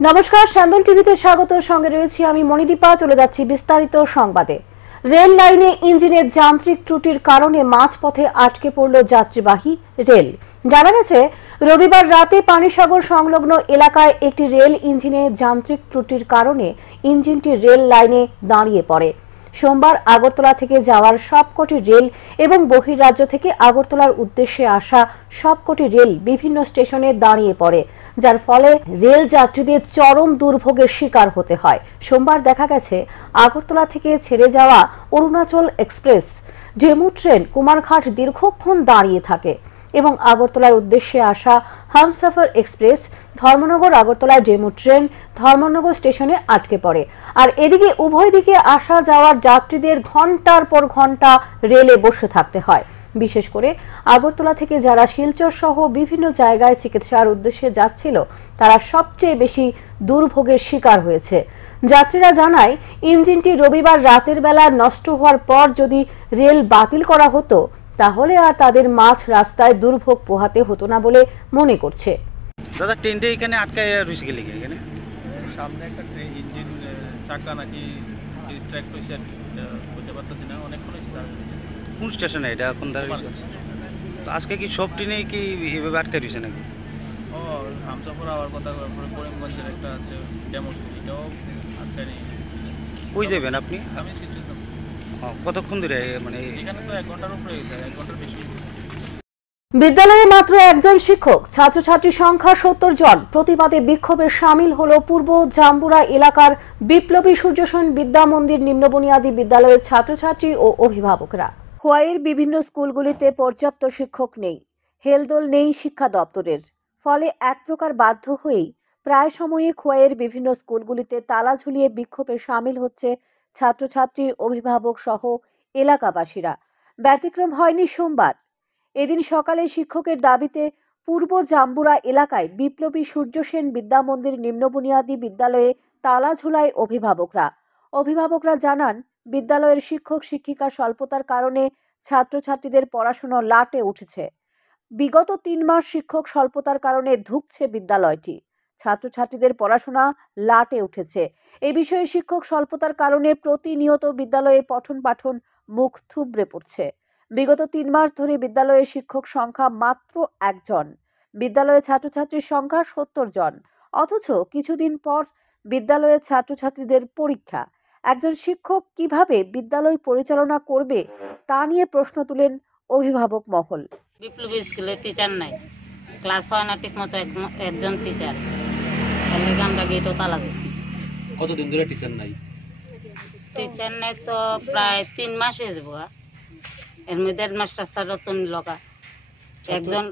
নমস্কার, স্যান্দন টিভিতে স্বাগত। সঙ্গে রয়েছি আমি মণিদীপা। চলে যাচ্ছি বিস্তারিত সংবাদে। রেল লাইনে ইঞ্জিনের যান্ত্রিক ত্রুটির কারণে মাঝপথে আটকে পড়ল যাত্রীবাহী রেল। জানা গেছে, রবিবার রাতে পানিসাগর সংলগ্ন এলাকায় একটি রেল ইঞ্জিনে যান্ত্রিক ত্রুটির কারণে ইঞ্জিনটি রেল লাইনে দাঁড়িয়ে পড়ে। সোমবার আগরতলা থেকে যাওয়ার সবকটি রেল এবং বহির্রাজ্য থেকে আগরতলার উদ্দেশ্যে আসা সবকটি রেল বিভিন্ন স্টেশনে দাঁড়িয়ে পড়ে, যার ফলে রেল যাত্রীদের চরম দুর্ভোগের শিকার হতে হয়। সোমবার দেখা গেছে, আগরতলা থেকে ছেড়ে যাওয়া Arunachal express DEMU train Kumarghat দীর্ঘক্ষণ দাঁড়িয়ে থাকে এবং আগরতলার উদ্দেশ্যে আসা Humsafar express Dharmanagar Agartala DEMU train Dharmanagar স্টেশনে আটকে পড়ে। আর এদিকে উভয় দিকে আসা যাওয়ার যাত্রীদের ঘন্টার পর ঘন্টা রেলে বসে থাকতে হয়। বিশেষ করে আগরতলা থেকে যারা শিলচর সহ বিভিন্ন জায়গায় চিকিৎসার উদ্দেশ্যে যাচ্ছিল, তারা সবচেয়ে বেশি দুর্ভোগের শিকার হয়েছে। যাত্রীরা জানায়, ইঞ্জিনটি রবিবার রাতের বেলা নষ্ট হওয়ার পর যদি রেল বাতিল করা হতো, তাহলে আর তাদের মাঝ রাস্তায় দুর্ভোগ পোহাতে হতো না বলে মনে করছে। দাদা, ট্রেনটা এখানে আটকায় রয়েছে গেলে এখানে সামনে একটা ট্রেন ইঞ্জিন চাকা নাকি ডিস্ট্র্যাক্ট হয়েছে আর কি, বুঝতে পারতেছি না। অনেকক্ষণ হয়েছে দাঁড়িয়ে। কোন স্টেশনে এটা এখন দাঁড়িয়ে? তো আজকে কি সব ট্রেনে কি এভাবে আটকায় রয়েছে নাকি? ও হামসাপুর আওয়ার কথা, করিমগঞ্জের একটা আছে ডেমো ট্রেন, এটাও আটকায় নিয়ে গেছে। কই যাবেন আপনি? আমি শিলচর যাব। কতক্ষণ ধরে মানে এখানে তো 1 ঘন্টার উপরে হয়ে যায়, 1 ঘন্টার বেশি। বিদ্যালয়ে মাত্র একজন শিক্ষক, ছাত্রছাত্রীর সংখ্যা 70 জন। প্রতিবাদে বিক্ষোভে সামিল হল পূর্ব জাম্বুরা এলাকার বিপ্লবী সূর্যসেন বিদ্যা মন্দির নিম্নবুনিয়াদী বিদ্যালয়ের ছাত্রছাত্রী ও অভিভাবকরা। খোয়াইয়ের বিভিন্ন স্কুলগুলিতে পর্যাপ্ত শিক্ষক নেই, হেলদোল নেই শিক্ষা দপ্তরের। ফলে এক প্রকার বাধ্য হয়েই প্রায় সময়ে খোয়াইয়ের বিভিন্ন স্কুলগুলিতে তালা ঝুলিয়ে বিক্ষোভে সামিল হচ্ছে ছাত্রছাত্রী, অভিভাবক সহ এলাকাবাসীরা। ব্যতিক্রম হয়নি সোমবার। এদিন সকালে শিক্ষকের দাবিতে পূর্ব জাম্বুরা এলাকায় বিপ্লবী সূর্যসেন বিদ্যা মন্দির নিম্নবুনিয়াদী বিদ্যালয়ে তালা ঝুলায় অভিভাবকরা জানান, বিদ্যালয়ের শিক্ষক শিক্ষিকা স্বল্পতার কারণে ছাত্রছাত্রীদের পড়াশোনা লাটে উঠেছে। বিগত 3 মাস শিক্ষক স্বল্পতার কারণে ধুঁকছে বিদ্যালয়টি। ছাত্রছাত্রীদের পড়াশোনা লাটে উঠেছে। এ বিষয়ে শিক্ষক স্বল্পতার কারণে প্রতিনিয়ত বিদ্যালয়ে পঠন পাঠন মুখ থুবড়ে পড়ছে। বিগত 3 মাস ধরে বিদ্যালয়ের শিক্ষক সংখ্যা মাত্র 1 জন। বিদ্যালয়ে ছাত্রছাত্রীর সংখ্যা 70 জন। অথচ কিছুদিন পর বিদ্যালয়ের ছাত্রছাত্রীদের পরীক্ষা। একজন শিক্ষক কিভাবে বিদ্যালয় পরিচালনা করবে, তা নিয়ে প্রশ্ন তুলেন অভিভাবক মহল। বিপ্লবী স্কুলে টিচার নাই, ক্লাস হয় না ঠিক মতো, একজন টিচার। আমরা গেটও তালা দিচ্ছি। কতদিন ধরে টিচার নাই? টিচার নাই তো প্রায় 3 মাস হয়ে যাবো। এর মধ্যে মাস্টার স্যার রতন লগা একজন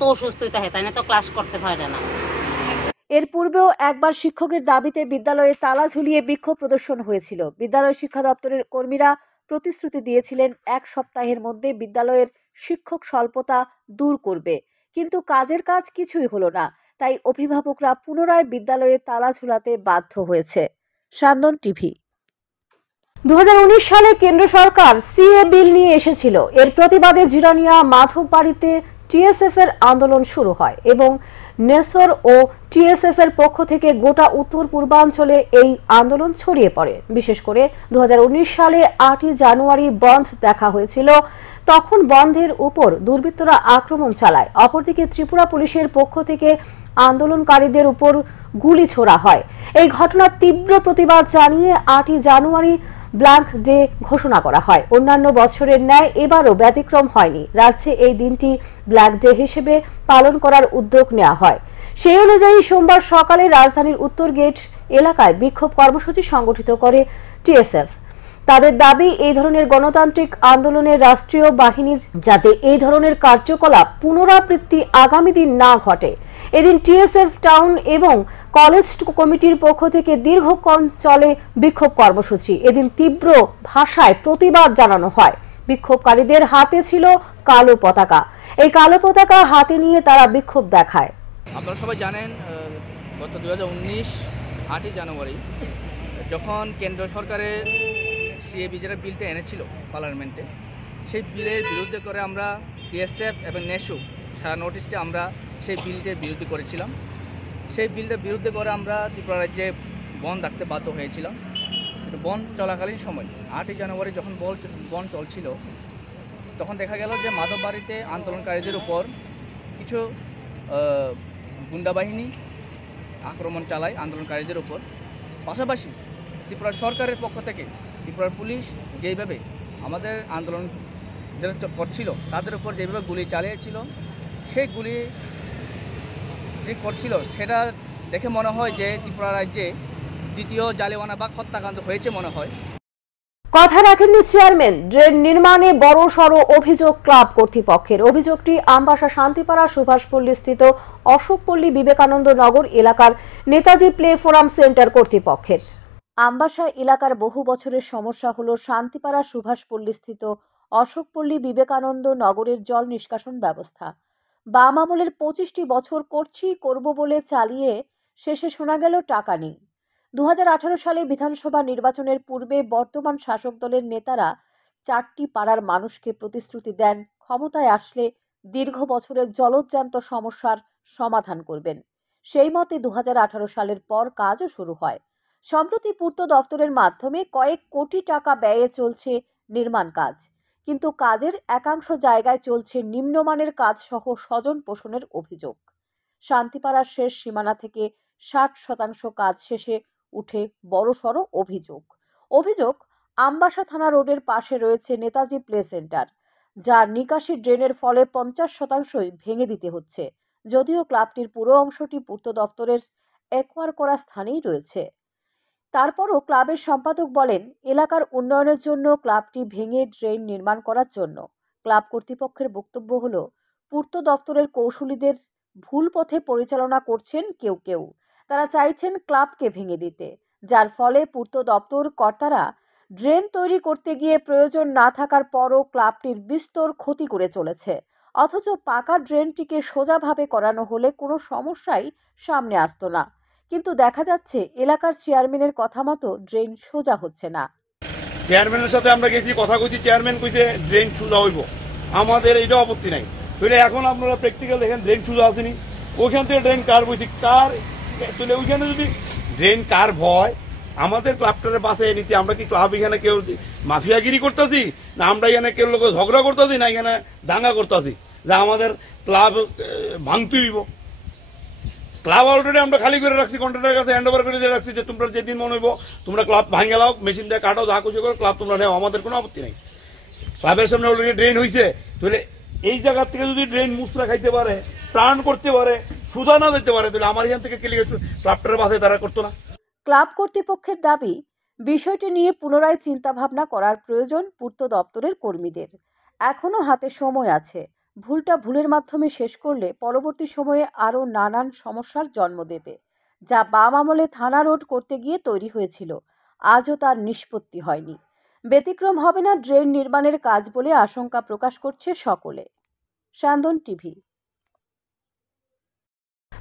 তো অসুস্থ থাকে, তাই তো ক্লাস করতে পারে না। এর পূর্বেও একবার শিক্ষকের দাবিতে বিদ্যালয়ে তালা ঝুলিয়ে বিক্ষোভ প্রদর্শন হয়েছিল। বিদ্যালয় শিক্ষা দপ্তরের কর্মীরা প্রতিশ্রুতি দিয়েছিলেন 1 সপ্তাহের মধ্যে বিদ্যালয়ের শিক্ষক স্বল্পতা দূর করবে, কিন্তু কাজের কাজ কিছুই হলো না। তাই অভিভাবকরা পুনরায় বিদ্যালয়ে তালা ঝুলাতে বাধ্য হয়েছে। স্যান্দন টিভি। 2019 সালে কেন্দ্র সরকার সিএ বিল নিয়ে এসেছিল। এর প্রতিবাদে জিরানিয়া মাধববাড়িতে টিএসএফ এর আন্দোলন শুরু হয় এবং নেসর ও টিএসএফ এর পক্ষ থেকে গোটা উত্তর পূর্বাঞ্চলে এই আন্দোলন ছড়িয়ে পড়ে। বিশেষ করে 2019 সালে 8 জানুয়ারি বন্ধ দেখা হয়েছিল। তখন বন্ধের উপর দুর্বৃত্তরা আক্রমণ চালায়। অপরদিকে ত্রিপুরা পুলিশের পক্ষ থেকে আন্দোলনকারীদের উপর গুলি ছোড়া হয়। এই ঘটনার তীব্র প্রতিবাদ জানিয়ে 8 জানুয়ারি ব্ল্যাক ডে ঘোষণা করা হয়। অন্যান্য বছরের ন্যায় এবারও ব্যতিক্রম হয়নি। রাজ্যে এই দিনটি ব্ল্যাক ডে হিসেবে পালন করার উদ্যোগ নেওয়া হয়। সেই অনুযায়ী সোমবার সকালে রাজধানীর উত্তর গেট এলাকায় বিক্ষোভ কর্মসূচি সংগঠিত করে টিএসএফ। তাদের দাবি, এই ধরনের গণতান্ত্রিক আন্দোলনের রাষ্ট্রীয় বাহিনীর যাতে এই ধরনের কার্যকলাপ পুনরাবৃত্তি আগামী দিন না ঘটে। এদিন টিএসএফ টাউন এবং কলেজ কমিটির পক্ষ থেকে দীর্ঘক্ষণ চলে বিক্ষোভ কর্মসূচি। এদিন তীব্র ভাষায় প্রতিবাদ জানানো হয়। বিক্ষোভকারীদের হাতে ছিল কালো পতাকা। এই কালো পতাকা হাতে নিয়ে তারা বিক্ষোভ দেখায়। আপনারা সবাই জানেন, গত 2019 8 জানুয়ারি যখন কেন্দ্র সরকারের সিএবি যেটা বিলটা এনেছিল পার্লামেন্টে, সেই বিলের বিরুদ্ধে করে আমরা টিএসএফ এবং নেসু সারা নর্থ ইস্টে আমরা সেই বিলটির বিরোধী করেছিলাম। সেই বিলটার বিরুদ্ধে করে আমরা ত্রিপুরা রাজ্যে বন্ধ রাখতে বাধ্য হয়েছিলাম। কিন্তু বন্ধ চলাকালীন সময় 8ই জানুয়ারি যখন বন্ধ চলছিল, তখন দেখা গেল যে মাধববাড়িতে আন্দোলনকারীদের উপর কিছু গুন্ডাবাহিনী আক্রমণ চালায় আন্দোলনকারীদের উপর। পাশাপাশি ত্রিপুরা সরকারের পক্ষ থেকে ত্রিপুরার পুলিশ যেইভাবে আমাদের আন্দোলন যারা করছিল তাদের উপর যেভাবে গুলি চালিয়েছিল, সেই গুলি যে করছিল সেটা দেখে মনে হয় যে ত্রিপুরা রাজ্যে দ্বিতীয় জালিয়ানওয়ালাবাগ হত্যাকাণ্ড হয়েছে মনে হয়। কথা রাখেননি চেয়ারম্যান। ড্রেন নির্মাণে বড় সড় অভিযোগ ক্লাব কর্তৃপক্ষের। অভিযোগটি আমবাসা শান্তিপাড়া সুভাষপল্লী স্থিত অশোকপল্লী বিবেকানন্দ নগর এলাকার নেতাজি প্লে ফোরাম সেন্টার কর্তৃপক্ষের। আমবাসা এলাকার বহু বছরের সমস্যা হল শান্তিপাড়া সুভাষপল্লী স্থিত অশোকপল্লী বিবেকানন্দ নগরের জল নিষ্কাশন ব্যবস্থা। বাম আমলের 25টি বছর করব বলে চালিয়ে শেষে শোনা গেল টাকা নেই। 2018 সালে বিধানসভা নির্বাচনের পূর্বে বর্তমান শাসক দলের নেতারা 4টি পাড়ার মানুষকে প্রতিশ্রুতি দেন ক্ষমতায় আসলে দীর্ঘ বছরের জলজ্যান্ত সমস্যার সমাধান করবেন। সেই মতে 2018 সালের পর কাজও শুরু হয়। সম্প্রতি পূর্ত দফতরের মাধ্যমে কয়েক কোটি টাকা ব্যয়ে চলছে নির্মাণ কাজ, কিন্তু কাজের একাংশ জায়গায় চলছে নিম্নমানের কাজ সহ স্বজন পোষণের অভিযোগ। শান্তিপাড়ার শেষ সীমানা থেকে 60% কাজ শেষে উঠে বড়সড় অভিযোগ আমবাসা থানা রোডের পাশে রয়েছে নেতাজি প্লে সেন্টার, যার নিকাশি ড্রেনের ফলে 50%ই ভেঙে দিতে হচ্ছে, যদিও ক্লাবটির পুরো অংশটি পূর্ত দফতরের একোয়ার করা স্থানেই রয়েছে। তারপরও ক্লাবের সম্পাদক বলেন, এলাকার উন্নয়নের জন্য ক্লাবটি ভেঙে ড্রেন নির্মাণ করার জন্য। ক্লাব কর্তৃপক্ষের বক্তব্য হল, পূর্ত দফতরের কৌশলীদের ভুল পথে পরিচালনা করছেন কেউ। তারা চাইছেন ক্লাবকে ভেঙে দিতে, যার ফলে পূর্ত দপ্তর কর্তারা ড্রেন তৈরি করতে গিয়ে প্রয়োজন না থাকার পরও ক্লাবটির বিস্তর ক্ষতি করে চলেছে। অথচ পাকা ড্রেনটিকে সোজাভাবে করানো হলে কোনো সমস্যাই সামনে আসতো না, কিন্তু দেখা যাচ্ছে এলাকার চেয়ারম্যানের কথা মতো ড্রেন সোজা হচ্ছে না। চেয়ারম্যানের সাথে আমরা গেছি, কথা কইছি, চেয়ারম্যান কইছে ড্রেন সোজা হইব, আমাদের এটা আপত্তি নাই। তাহলে এখন আপনারা প্র্যাকটিক্যাল দেখেন ড্রেন সোজা আসেনি, ওইখান থেকে ড্রেন কার বইছি কার, তাহলে ওইখানে যদি ড্রেন কার ভয় আমাদের ক্লাবটারে বাঁচিয়ে নিতে, আমরা কি ক্লাব এখানে কেউ মাফিয়াগিরি করতেছি, না আমরা এখানে কেউ লোক ঝগড়া করতেছি, না এখানে দাঙ্গা করতেছি যে আমাদের ক্লাব ভাঙতে হইব? ক্লাব অলরেডি আমরা খালি করে রাখছি, কন্ট্রাক্টরের কাছে হ্যান্ড ওভার করে দিয়ে রাখছি যে তোমরা যেদিন মনে হইব তোমরা ক্লাব ভাঙে লাও, মেশিন দিয়ে কাটাও, যা খুশি করো, ক্লাব তোমরা নেও, আমাদের কোনো আপত্তি নেই। ক্লাবের সামনে অলরেডি ড্রেন হয়েছে, তাহলে এই জায়গা থেকে যদি ড্রেন মুস্ত্রা খাইতে পারে, প্রাণ করতে পারে, সুদা না দিতে পারে, তাহলে আমার এখান থেকে ক্লিয়ার ক্লাবটার বাসে তারা করতো না। ক্লাব কর্তৃপক্ষের দাবি, বিষয়টি নিয়ে পুনরায় চিন্তাভাবনা করার প্রয়োজন পূর্ত দপ্তরের কর্মীদের। এখনো হাতে সময় আছে। ভুলটা ভুলের মাধ্যমে শেষ করলে পরবর্তী সময়ে আরও নানান সমস্যার জন্ম দেবে, যা বাম আমলে থানা রোড করতে গিয়ে তৈরি হয়েছিল, আজও তার নিষ্পত্তি হয়নি। ব্যতিক্রম হবে না ড্রেন নির্মাণের কাজ বলে আশঙ্কা প্রকাশ করছে সকলে। সান্দন টিভি।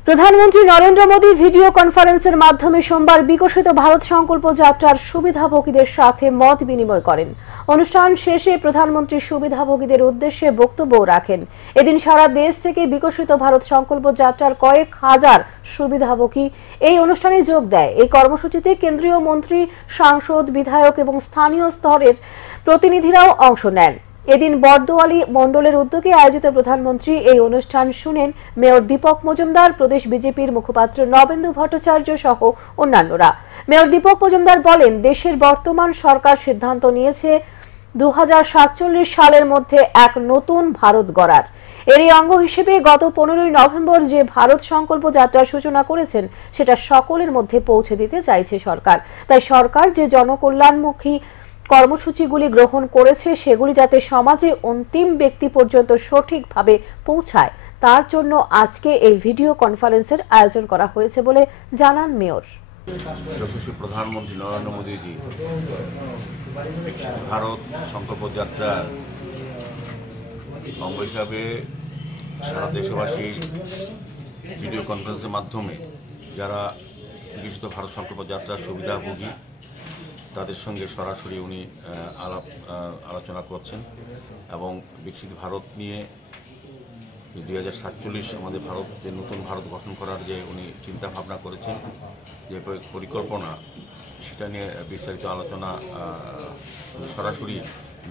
প্রধানমন্ত্রী নরেন্দ্র মোদী ভিডিও কনফারেন্সের মাধ্যমে সোমবার বিকশিত ভারত সংকল্প যাত্রার সুবিধাভোগীদের সাথে মত বিনিময় করেন। অনুষ্ঠান শেষে প্রধানমন্ত্রী সুবিধাভোগীদের উদ্দেশ্যে বক্তব্য রাখেন। এদিন সারা দেশ থেকে বিকশিত ভারত সংকল্প যাত্রার কয়েক হাজার সুবিধাভোগী এই অনুষ্ঠানে যোগ দেয়। এই কর্মসূচিতে কেন্দ্রীয় মন্ত্রী, সাংসদ, বিধায়ক এবং স্থানীয় স্তরের প্রতিনিধিরাও অংশ নেন। এদিন বর্দোয়ালি মণ্ডলের উদ্যোগে আয়োজিত প্রধানমন্ত্রী এই অনুষ্ঠান শুনেন মেয়র দীপক মজুমদার, প্রদেশ বিজেপির মুখপাত্র নবেন্দু ভট্টাচার্য সহ অন্যান্যরা। মেয়র দীপক মজুমদার বলেন, দেশের বর্তমান সরকার সিদ্ধান্ত নিয়েছে 2047 সালের মধ্যে এক নতুন ভারত গড়ার। এরই অঙ্গ হিসেবে গত 15ই নভেম্বর যে ভারত সংকল্প যাত্রার সূচনা করেছেন, সেটা সকলের মধ্যে পৌঁছে দিতে চাইছে সরকার। তাই সরকার যে জনকল্যাণমুখী কর্মসূচিগুলি গ্রহণ করেছে, সেগুলি যাতে সমাজে অন্তিম ব্যক্তি পর্যন্ত সঠিকভাবে পৌঁছায়, তার জন্য আজকে এই ভিডিও কনফারেন্সের আয়োজন করা হয়েছে বলে জানান মেয়র। যশস্বী প্রধানমন্ত্রী নরেন্দ্র মোদীজি ভারত সংকল্প যাত্রার অঙ্গ হিসাবে সারা দেশবাসী ভিডিও কনফারেন্সের মাধ্যমে যারা বিকশিত ভারত সংকল্প যাত্রার সুবিধাভোগী তাদের সঙ্গে সরাসরি উনি আলোচনা করছেন এবং বিকশিত ভারত নিয়ে 2047 আমাদের ভারত, যে নতুন ভারত গঠন করার যে উনি চিন্তা ভাবনা করেছেন, যে পরিকল্পনা, সেটা নিয়ে বিস্তারিত আলোচনা সরাসরি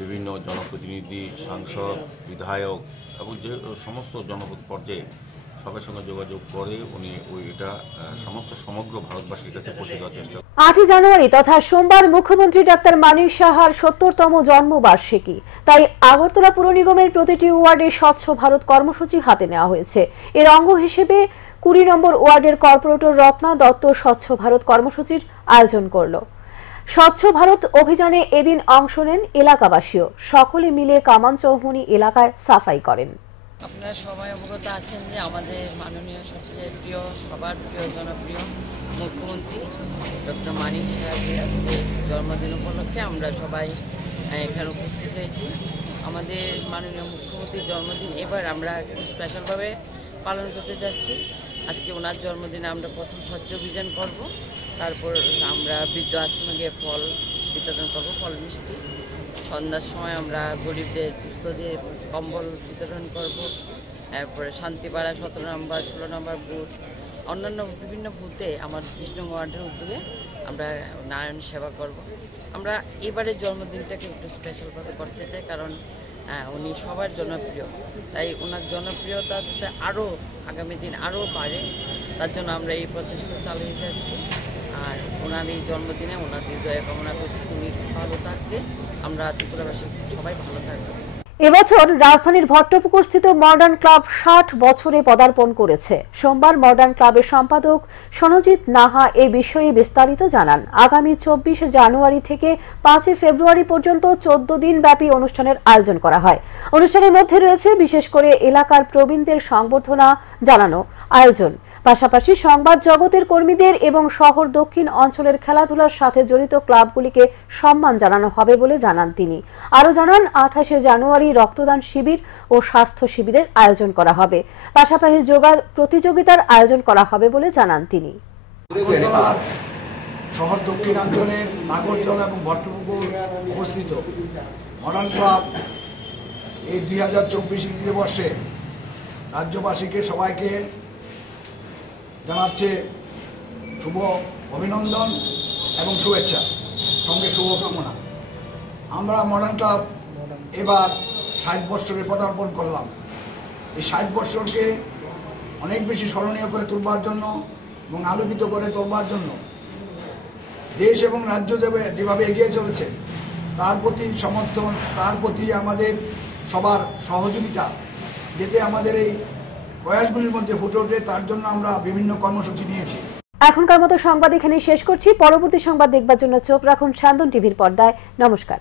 বিভিন্ন জনপ্রতিনিধি, সাংসদ, বিধায়ক এবং যে সমস্ত জনপদ পর্যায়ে সবার সঙ্গে যোগাযোগ করে উনি এটা সমগ্র ভারতবাসীর কাছে পৌঁছে দেওয়ার চেষ্টা। 8 জানুয়ারি তথা সোমবার মুখ্যমন্ত্রী ডাক্তার মানিক সাহার 70তম জন্মবার্ষিকী, তাই আগরতলা পুর নিগমের প্রতিটি ওয়ার্ডে স্বচ্ছ ভারত কর্মসূচি হাতে নেওয়া হয়েছে। এর অঙ্গ হিসেবে 20 নম্বর ওয়ার্ডের কর্পোরেটর রত্না দত্ত স্বচ্ছ ভারত কর্মসূচির আয়োজন করল। স্বচ্ছ ভারত অভিযানে এদিন অংশ নেন এলাকাবাসীও। সকলে মিলে কামান চৌমুহনী এলাকায় সাফাই করেন। আপনারা সবাই অবগত আছেন যে আমাদের মাননীয় সবচেয়ে প্রিয়, সবার প্রিয়, জনপ্রিয় মুখ্যমন্ত্রী ডক্টর মানিক সাহেবের আজকে জন্মদিন উপলক্ষে আমরা সবাই এখানে উপস্থিত হয়েছি। আমাদের মাননীয় মুখ্যমন্ত্রীর জন্মদিন এবার আমরা স্পেশালভাবে পালন করতে যাচ্ছি। আজকে ওনার জন্মদিনে আমরা প্রথম স্বচ্ছ অভিযান করব, তারপর আমরা বৃদ্ধ আশ্রমে গিয়ে ফল বিতরণ করব, ফল মিষ্টি। সন্ধ্যার সময় আমরা গরিবদের পুস্ত দিয়ে কম্বল বিতরণ করব। তারপরে শান্তিপাড়া 17 নম্বর 16 নম্বর বুথ, অন্যান্য বিভিন্ন বুথে আমার 20 নং ওয়ার্ডের উদ্যোগে আমরা নারায়ণ সেবা করব। আমরা এবারের জন্মদিনটাকে একটু স্পেশালভাবে করতে চাই, কারণ উনি সবার জনপ্রিয়। তাই ওনার জনপ্রিয়তা যাতে আরও আগামী দিন আরও বাড়ে, তার জন্য আমরা এই প্রচেষ্টা চালিয়ে যাচ্ছি। আর ওনার এই জন্মদিনে ওনার হৃদয়ে কামনা করছি উনি ভালো থাকবে, আমরা ত্রিপুরাবাসী সবাই ভালো থাকবো। এবছর রাজধানীর ভট্টপুকুরস্থিত মডার্ন ক্লাব 60 বছরে পদার্পণ করেছে। সোমবার মডার্ন ক্লাবের সম্পাদক সনজিৎ নাহা এই বিষয়ে বিস্তারিত জানান। আগামী 24 জানুয়ারি থেকে 5 ফেব্রুয়ারি পর্যন্ত 14 দিন ব্যাপী অনুষ্ঠানের আয়োজন করা হয়। অনুষ্ঠানের মধ্যে রয়েছে বিশেষ করে এলাকার প্রবীণদের সংবর্ধনা জানানো আয়োজন, পাশাপাশি সংবাদ জগতের কর্মীদের এবং শহর দক্ষিণ অঞ্চলের খেলাধুলার সাথে জড়িত ক্লাবগুলিকে সম্মান জানানো হবে বলে জানান তিনি। আরও জানান 28 জানুয়ারি রক্তদান শিবির ও স্বাস্থ্য শিবিরের আয়োজন করা হবে, পাশাপাশি যোগা প্রতিযোগিতার আয়োজন করা হবে বলে জানান তিনি। শহর দক্ষিণাঞ্চলের আগরতলা এবং ভট্টপুকুর অবস্থিত মডার্ন ক্লাব এই 2024 ইংরেজি বর্ষে রাজ্যবাসীকে সবাইকে জানাচ্ছে শুভ অভিনন্দন এবং শুভেচ্ছা, সঙ্গে শুভকামনা। আমরা মডার্ন ক্লাব এবার 60 বছরে পদার্পণ করলাম। এই 60 বছরকে অনেক বেশি স্মরণীয় করে তুলবার জন্য এবং আলোকিত করে তুলবার জন্য দেশ এবং রাজ্য যেভাবে এগিয়ে চলেছে তার প্রতি সমর্থন, তার প্রতি আমাদের সবার সহযোগিতা যেতে আমাদের এই প্রয়াসগুলির মধ্যে ফুটে ওঠে, তার জন্য আমরা বিভিন্ন কর্মসূচি নিয়েছি। এখনকার মতো সংবাদ এখানেই শেষ করছি। পরবর্তী সংবাদ দেখবার জন্য চোখ রাখুন স্যান্দন টিভির পর্দায়। নমস্কার।